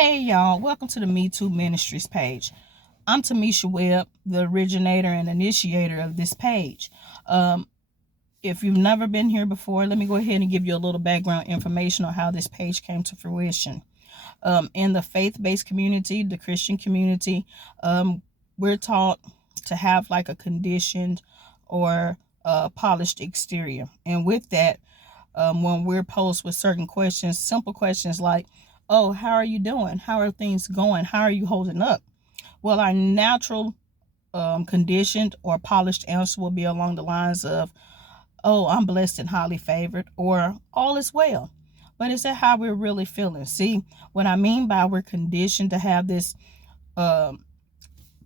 Hey y'all, welcome to the Me Too Ministries page. I'm Tamisha Webb, the originator and initiator of this page. If you've never been here before, let me go ahead and give you a little background information on how this page came to fruition. In the faith-based community, the Christian community, we're taught to have like a conditioned or polished exterior. And with that, when we're posed with certain questions, simple questions like, oh, how are you doing? How are things going? How are you holding up? Well, our natural conditioned or polished answer will be along the lines of, oh, I'm blessed and highly favored, or all is well. But is that how we're really feeling? See, what I mean by we're conditioned to have this um,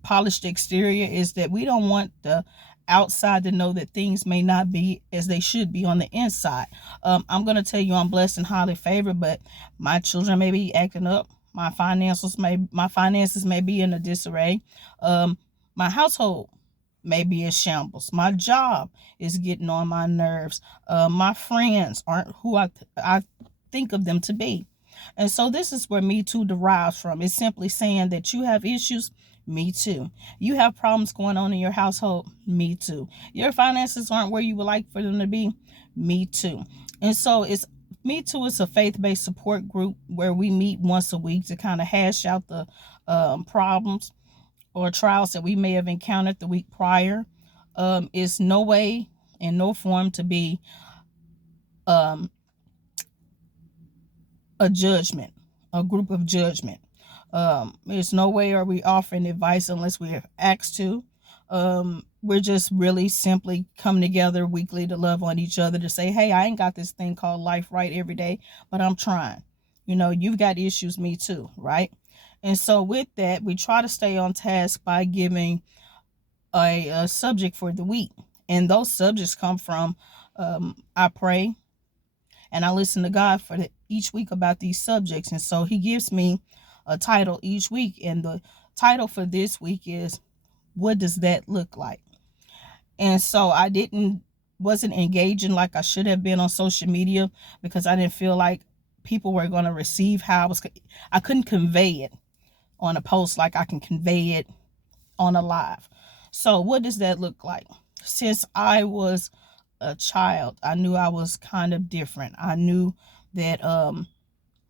polished exterior is that we don't want the outside to know that things may not be as they should be on the inside. I'm going to tell you I'm blessed and highly favored, but my children may be acting up. My finances may be in a disarray. Um, my household may be in shambles. My job is getting on my nerves. My friends aren't who I think of them to be. And so this is where Me Too derives from. It's simply saying that you have issues. Me too. You have problems going on in your household. Me too. Your finances aren't where you would like for them to be. Me too. And so it's Me Too is a faith-based support group where we meet once a week to kind of hash out the problems or trials that we may have encountered the week prior. It's no way and no form to be um, a judgment, a group of judgment. There's no way are we offering advice unless we are asked to. We're just really simply coming together weekly to love on each other, to say, hey, I ain't got this thing called life right every day, but I'm trying. You've got issues, me too, right? And so with that, we try to stay on task by giving a subject for the week. And those subjects come from I pray and I listen to God for each week about these subjects. And so He gives me a title each week. And the title for this week is, what does that look like? And so wasn't engaging like I should have been on social media, because I didn't feel like people were going to receive how I couldn't convey it on a post like I can convey it on a live. So what does that look like? Since I was a child, I knew I was kind of different. I knew that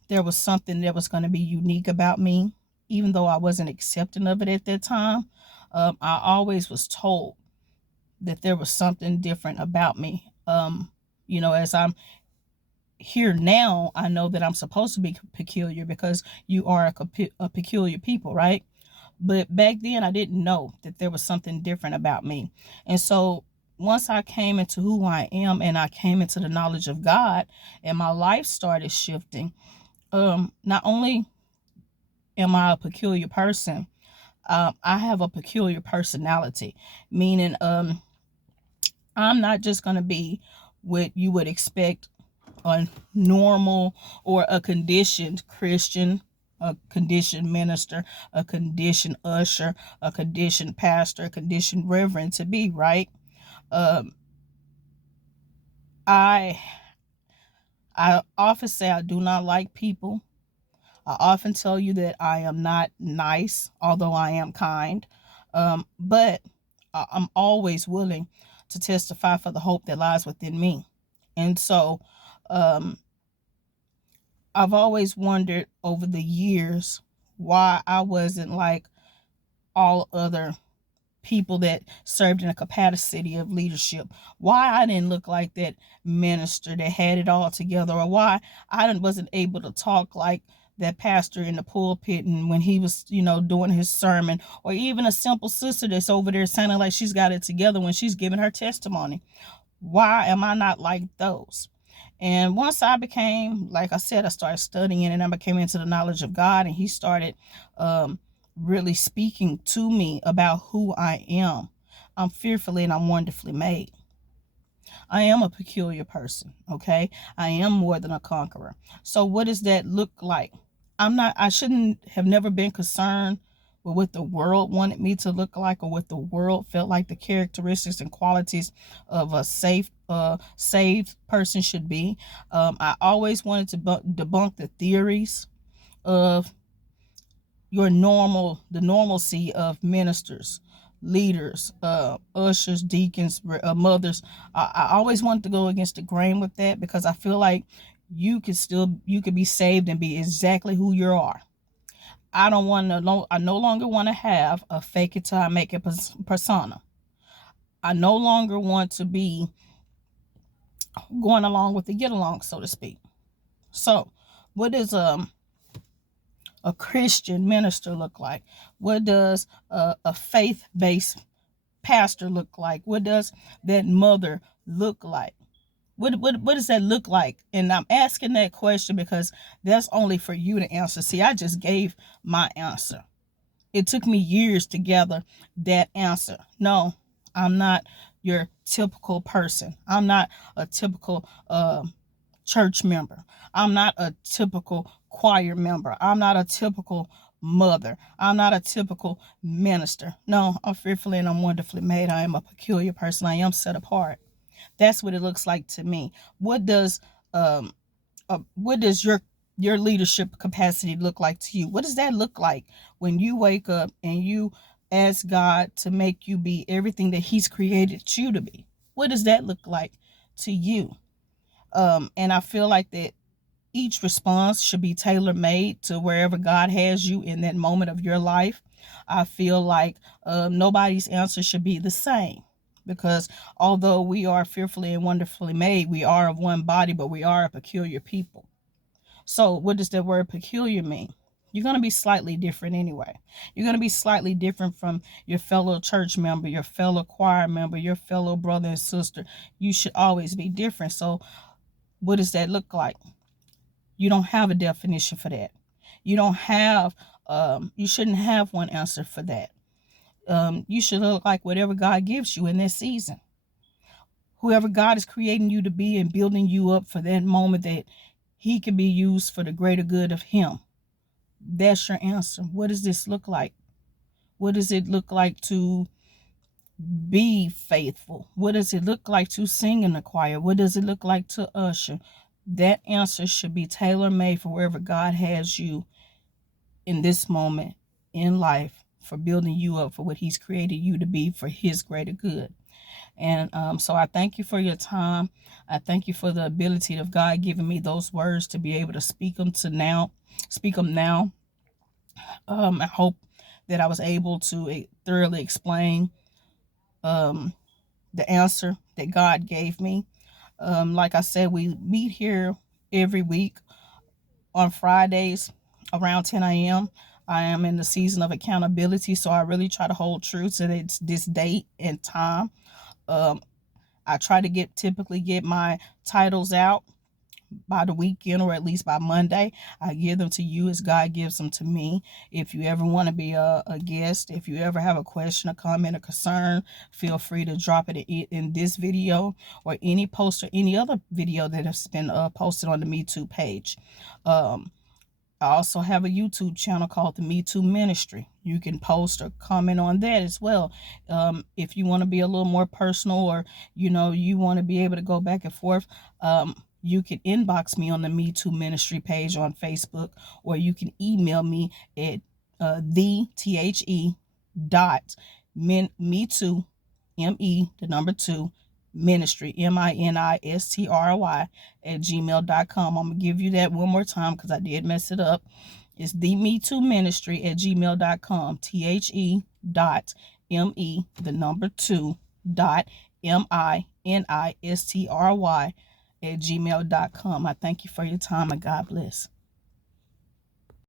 there was something that was going to be unique about me, even though I wasn't accepting of it at that time. I always was told that there was something different about me. As I'm here now, I know that I'm supposed to be peculiar, because you are a peculiar people, right? But back then, I didn't know that there was something different about me. And so once I came into who I am and I came into the knowledge of God, and my life started shifting, not only am I a peculiar person, I have a peculiar personality, meaning I'm not just going to be what you would expect a normal or a conditioned Christian, a conditioned minister, a conditioned usher, a conditioned pastor, a conditioned reverend to be, right? Um, I I often say I do not like people. I often tell you that I am not nice, although I am kind. But I'm always willing to testify for the hope that lies within me. And so um, I've always wondered over the years why I wasn't like all other people that served in a capacity of leadership. Why I didn't look like that minister that had it all together, or why I wasn't able to talk like that pastor in the pulpit and when he was, doing his sermon, or even a simple sister that's over there sounding like she's got it together when she's giving her testimony. Why am I not like those? And once I became, like I said, I started studying and I became into the knowledge of God, and He started really speaking to me about who I am. I'm fearfully and I'm wonderfully made. I am a peculiar person, okay? I am more than a conqueror. So what does that look like? I shouldn't have never been concerned with what the world wanted me to look like, or what the world felt like the characteristics and qualities of a saved person should be. I always wanted to debunk the theories of the normalcy of ministers, leaders, ushers, deacons, mothers. I always want to go against the grain with that, because I feel like you could be saved and be exactly who you are. I no longer want to have a fake it till I make it persona. I no longer want to be going along with the get along, so to speak. So, what does a Christian minister look like? What does a faith-based pastor look like? What does that mother look like? What does that look like? And I'm asking that question because that's only for you to answer. See, I just gave my answer. It took me years to gather that answer. No, I'm not your typical person. I'm not a typical church member. I'm not a typical choir member. I'm not a typical mother. I'm not a typical minister. No, I'm fearfully and I'm wonderfully made. I am a peculiar person. I am set apart. That's what it looks like to me. What does your leadership capacity look like to you? What does that look like when you wake up and you ask God to make you be everything that He's created you to be? What does that look like to you? And I feel like that each response should be tailor made to wherever God has you in that moment of your life. I feel like nobody's answer should be the same, because although we are fearfully and wonderfully made, we are of one body, but we are a peculiar people. So what does that word peculiar mean? You're going to be slightly different anyway. You're going to be slightly different from your fellow church member, your fellow choir member, your fellow brother and sister. You should always be different. So what does that look like? You don't have a definition for that. You don't have, you shouldn't have one answer for that. You should look like whatever God gives you in that season. Whoever God is creating you to be and building you up for that moment that He can be used for the greater good of Him. That's your answer. What does this look like? What does it look like to be faithful? What does it look like to sing in the choir? What does it look like to usher? That answer should be tailor-made for wherever God has you in this moment in life, for building you up for what He's created you to be for His greater good. And so I thank you for your time. I thank you for the ability of God giving me those words to be able to speak them now. I hope that I was able to thoroughly explain the answer that God gave me. Like I said, we meet here every week on Fridays around 10 a.m. I am in the season of accountability, so I really try to hold true to this date and time. I try to typically get my titles out by the weekend, or at least by Monday. I give them to you as God gives them to me. If you ever want to be a guest, if you ever have a question, a comment, a concern, feel free to drop it in this video or any post or any other video that has been posted on the Me Too page. I also have a YouTube channel called the Me Too Ministry. You can post or comment on that as well. If you want to be a little more personal, or you want to be able to go back and forth, you can inbox me on the Me Too Ministry page on Facebook, or you can email me at me2 ministry ministry at gmail.com. I'm gonna give you that one more time because I did mess it up. It's the Me Too Ministry at gmail.com. THE2 ministry at gmail.com. I thank you for your time, and God bless.